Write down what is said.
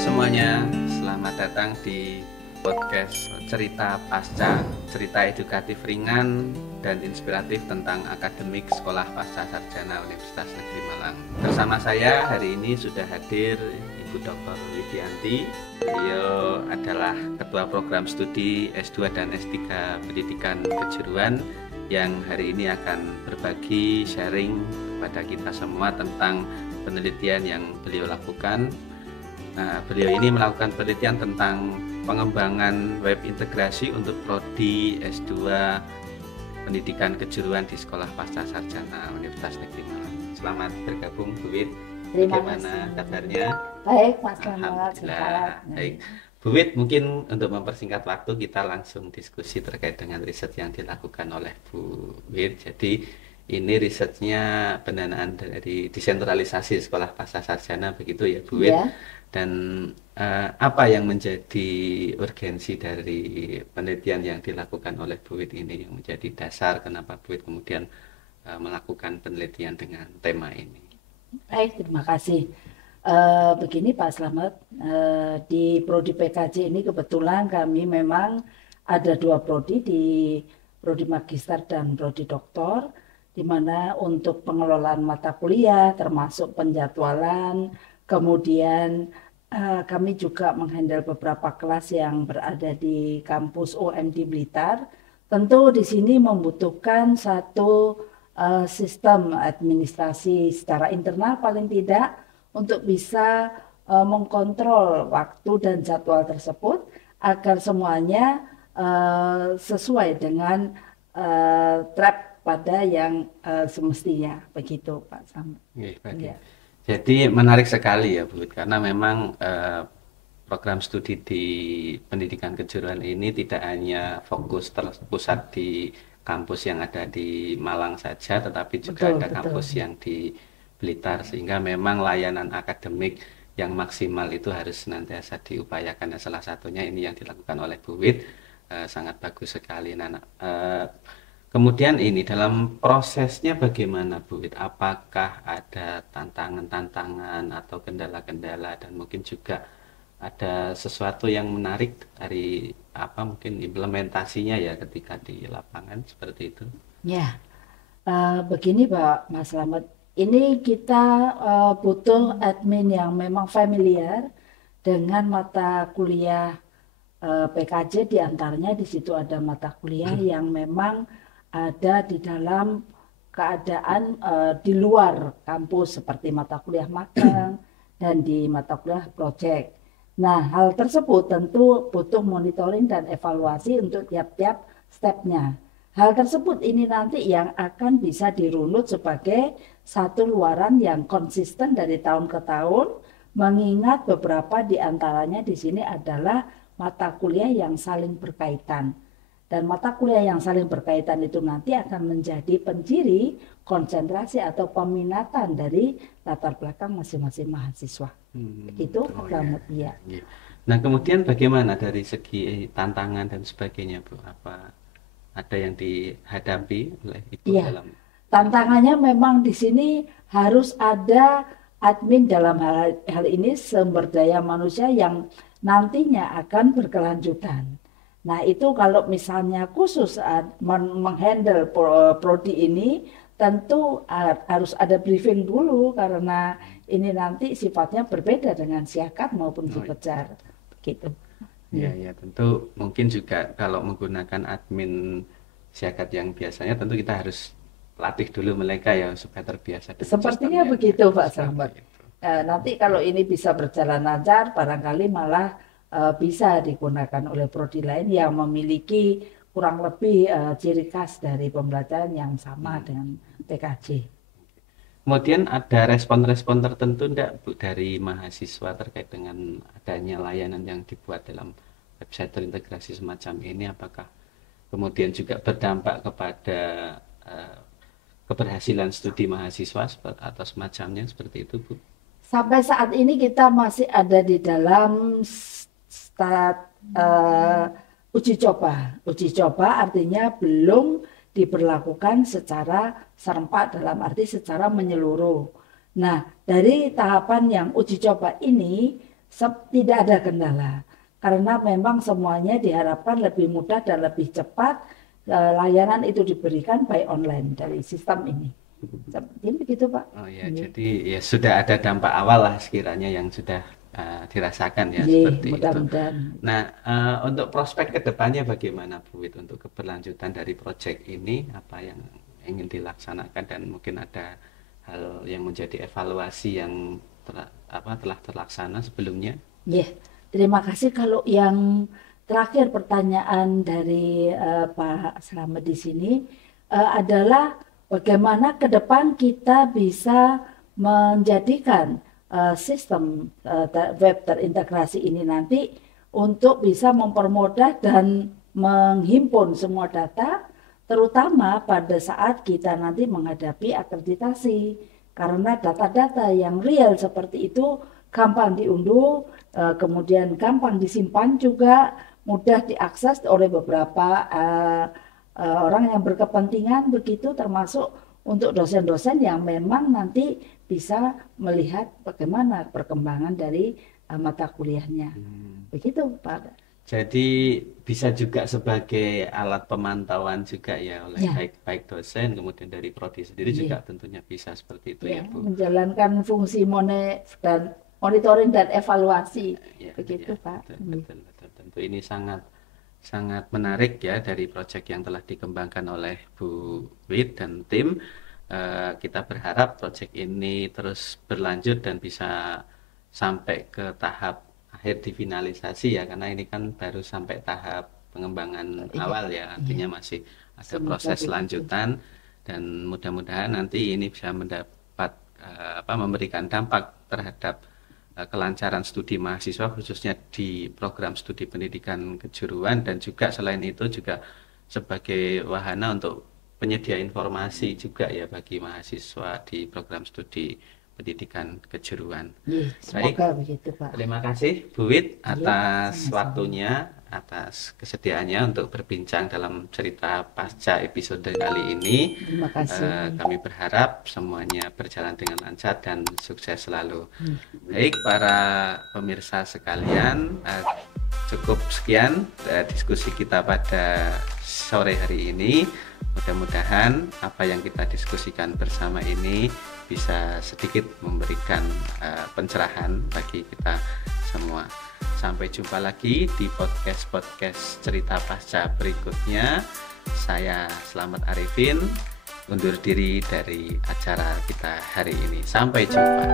semuanya, selamat datang di podcast Cerita Pasca, cerita edukatif ringan dan inspiratif tentang akademik Sekolah Pasca Sarjana Universitas Negeri Malang. Bersama saya hari ini sudah hadir Ibu Dr. Widianti. Beliau adalah Ketua Program Studi S2 dan S3 Pendidikan Kejuruan yang hari ini akan berbagi sharing kepada kita semua tentang penelitian yang beliau lakukan. Nah, beliau ini melakukan penelitian tentang pengembangan web integrasi untuk prodi S2 Pendidikan Kejuruan di Sekolah Pasca Sarjana Universitas Negeri Malang. Selamat bergabung, Bu Wid. Bagaimana kabarnya? Baik, Mas Kamal. Alhamdulillah. Baik. Bu Wid, mungkin untuk mempersingkat waktu kita langsung diskusi terkait dengan riset yang dilakukan oleh Bu Wid. Jadi ini risetnya pendanaan dari desentralisasi Sekolah Pasca Sarjana, begitu ya Bu Wid? Ya. Dan apa yang menjadi urgensi dari penelitian yang dilakukan oleh Bu Wid ini yang menjadi dasar kenapa Bu Wid kemudian melakukan penelitian dengan tema ini? Baik, terima kasih. Begini Pak Slamet, di prodi PKJ ini kebetulan kami memang ada dua prodi, di prodi magister dan prodi doktor, di mana untuk pengelolaan mata kuliah termasuk penjadwalan, kemudian kami juga menghandle beberapa kelas yang berada di kampus UMD Blitar. Tentu di sini membutuhkan satu sistem administrasi secara internal paling tidak untuk bisa mengkontrol waktu dan jadwal tersebut agar semuanya sesuai dengan track pada yang semestinya, begitu Pak Sam. Ya. Jadi menarik sekali ya Bu, karena memang program studi di pendidikan kejuruan ini tidak hanya fokus terpusat di kampus yang ada di Malang saja, tetapi juga ada kampus yang di Blitar, sehingga memang layanan akademik yang maksimal itu harus senantiasa diupayakan. Salah satunya ini yang dilakukan oleh Bu Wid, sangat bagus sekali. Kemudian ini dalam prosesnya bagaimana Bu Wid? Apakah ada tantangan-tantangan atau kendala-kendala, dan mungkin juga ada sesuatu yang menarik dari mungkin implementasinya ya ketika di lapangan seperti itu? Ya, begini Pak Mas Slamet, ini kita butuh admin yang memang familiar dengan mata kuliah PKJ, diantaranya di situ ada mata kuliah yang memang ada di dalam keadaan di luar kampus seperti mata kuliah magang dan di mata kuliah project. Nah, hal tersebut tentu butuh monitoring dan evaluasi untuk tiap-tiap stepnya. Hal tersebut ini nanti yang akan bisa dirunut sebagai satu luaran yang konsisten dari tahun ke tahun, mengingat beberapa di antaranya di sini adalah mata kuliah yang saling berkaitan. Dan mata kuliah yang saling berkaitan itu nanti akan menjadi penciri konsentrasi atau peminatan dari latar belakang masing-masing mahasiswa. Itu ya. Nah, kemudian bagaimana dari segi tantangan dan sebagainya, Bu? Apa ada yang dihadapi oleh Ibu dalam? Tantangannya memang di sini harus ada admin dalam hal ini, sumber daya manusia yang nantinya akan berkelanjutan. Nah, itu kalau misalnya khusus menghandle prodi ini, tentu harus ada briefing dulu karena ini nanti sifatnya berbeda dengan siakat maupun Sipejar, gitu. Ya, tentu mungkin juga kalau menggunakan admin siakat yang biasanya, tentu kita harus latih dulu mereka ya supaya terbiasa. Sepertinya begitu Pak Slamet. Nanti kalau ini bisa berjalan lancar, barangkali malah bisa digunakan oleh prodi lain yang memiliki kurang lebih ciri khas dari pembelajaran yang sama dengan PKJ. Kemudian ada respon-respon tertentu enggak Bu dari mahasiswa terkait dengan adanya layanan yang dibuat dalam website terintegrasi semacam ini? Apakah kemudian juga berdampak kepada keberhasilan studi mahasiswa atau semacamnya seperti itu, Bu? Sampai saat ini kita masih ada di dalam uji coba. Uji coba artinya belum diberlakukan secara serempak, dalam arti secara menyeluruh. Nah, dari tahapan yang uji coba ini tidak ada kendala. Karena memang semuanya diharapkan lebih mudah dan lebih cepat, layanan itu diberikan by online dari sistem ini. Seperti begitu Pak. Oh ya, jadi ya sudah ada dampak awal lah sekiranya yang sudah dirasakan ya, seperti itu. Mudah-mudahan. Nah, untuk prospek kedepannya bagaimana Bu Wit untuk keberlanjutan dari proyek ini, apa yang ingin dilaksanakan dan mungkin ada hal yang menjadi evaluasi yang telah terlaksana sebelumnya? Terima kasih. Kalau yang terakhir pertanyaan dari Pak Slamet di sini adalah bagaimana ke depan kita bisa menjadikan sistem web terintegrasi ini nanti untuk bisa mempermudah dan menghimpun semua data, terutama pada saat kita nanti menghadapi akreditasi. Karena data-data yang real seperti itu gampang diunduh, kemudian gampang disimpan juga, mudah diakses oleh beberapa orang yang berkepentingan begitu, termasuk untuk dosen-dosen yang memang nanti bisa melihat bagaimana perkembangan dari mata kuliahnya. Begitu Pak. Jadi bisa juga sebagai alat pemantauan juga ya oleh baik dosen, kemudian dari prodi sendiri juga tentunya bisa seperti itu ya Bu. Menjalankan fungsi dan monitoring dan evaluasi begitu Pak. Betul. Tentu ini sangat menarik ya dari proyek yang telah dikembangkan oleh Bu Wit dan tim. Kita berharap proyek ini terus berlanjut dan bisa sampai ke tahap akhir difinalisasi ya, karena ini kan baru sampai tahap pengembangan awal ya, artinya masih ada proses lanjutan dan mudah-mudahan nanti ini bisa memberikan dampak terhadap kelancaran studi mahasiswa khususnya di program studi pendidikan kejuruan, dan juga selain itu juga sebagai wahana untuk penyedia informasi juga ya bagi mahasiswa di program studi pendidikan kejuruan. Semoga begitu Pak. Terima kasih Bu Wit atas waktunya, atas kesediaannya untuk berbincang dalam cerita pasca episode kali ini. Terima kasih. Kami berharap semuanya berjalan dengan lancar dan sukses selalu. Baik para pemirsa sekalian, cukup sekian diskusi kita pada sore hari ini. Mudah-mudahan apa yang kita diskusikan bersama ini bisa sedikit memberikan pencerahan bagi kita semua. Sampai jumpa lagi di podcast cerita pasca berikutnya. Saya Slamet Arifin undur diri dari acara kita hari ini. Sampai jumpa.